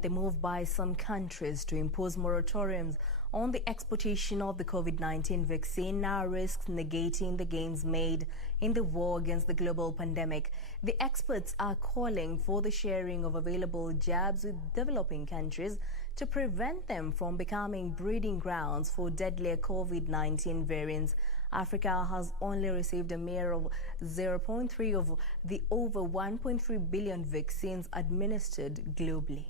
The move by some countries to impose moratoriums on the exportation of the COVID-19 vaccine now risks negating the gains made in the war against the global pandemic. The experts are calling for the sharing of available jabs with developing countries to prevent them from becoming breeding grounds for deadlier COVID-19 variants. Africa has only received a mere of 0.3 of the over 1.3 billion vaccines administered globally.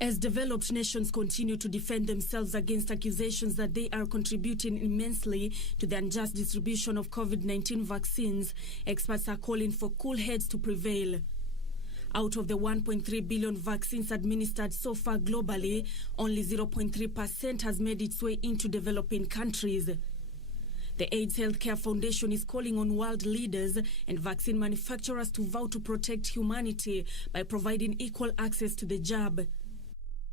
As developed nations continue to defend themselves against accusations that they are contributing immensely to the unjust distribution of COVID-19 vaccines, experts are calling for cool heads to prevail. Out of the 1.3 billion vaccines administered so far globally, only 0.3% has made its way into developing countries. The AIDS Healthcare Foundation is calling on world leaders and vaccine manufacturers to vow to protect humanity by providing equal access to the jab.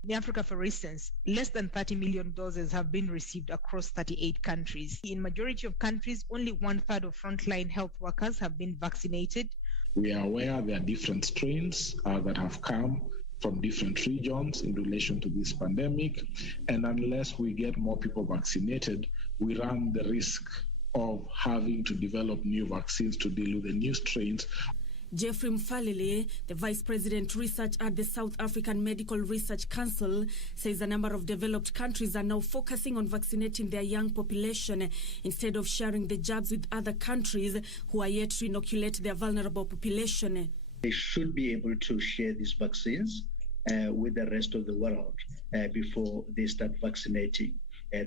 In Africa, for instance, less than 30 million doses have been received across 38 countries. In majority of countries, only 1/3 of frontline health workers have been vaccinated. We are aware there are different strains that have come from different regions in relation to this pandemic, and unless we get more people vaccinated, we run the risk of having to develop new vaccines to deal with the new strains. Jeffrey Mfalile, the Vice President Research at the South African Medical Research Council, says a number of developed countries are now focusing on vaccinating their young population instead of sharing the jabs with other countries who are yet to inoculate their vulnerable population. They should be able to share these vaccines with the rest of the world before they start vaccinating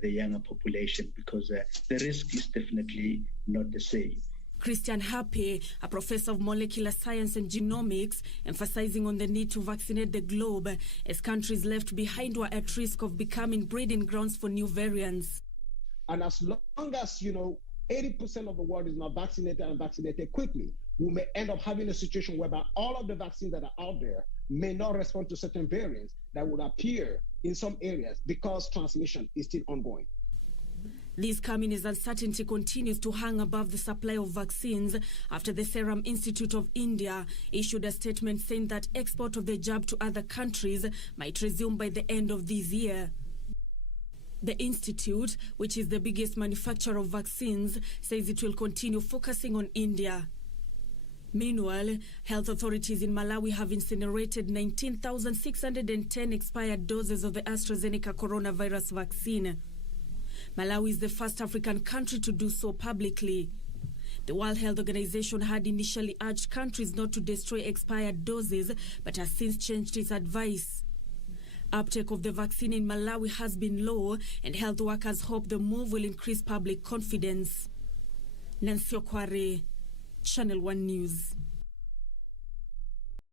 the younger population, because the risk is definitely not the same. Christian Happy, a professor of molecular science and genomics, emphasizing on the need to vaccinate the globe as countries left behind were at risk of becoming breeding grounds for new variants. And as long as, 80% of the world is not vaccinated and vaccinated quickly, we may end up having a situation whereby all of the vaccines that are out there may not respond to certain variants that would appear in some areas because transmission is still ongoing. This coming as uncertainty continues to hang above the supply of vaccines after the Serum Institute of India issued a statement saying that export of the jab to other countries might resume by the end of this year. The institute, which is the biggest manufacturer of vaccines, says it will continue focusing on India. Meanwhile, health authorities in Malawi have incinerated 19,610 expired doses of the AstraZeneca coronavirus vaccine. Malawi is the first African country to do so publicly. The World Health Organization had initially urged countries not to destroy expired doses, but has since changed its advice. Uptake of the vaccine in Malawi has been low, and health workers hope the move will increase public confidence. Nancy Okware, Channel 1 News.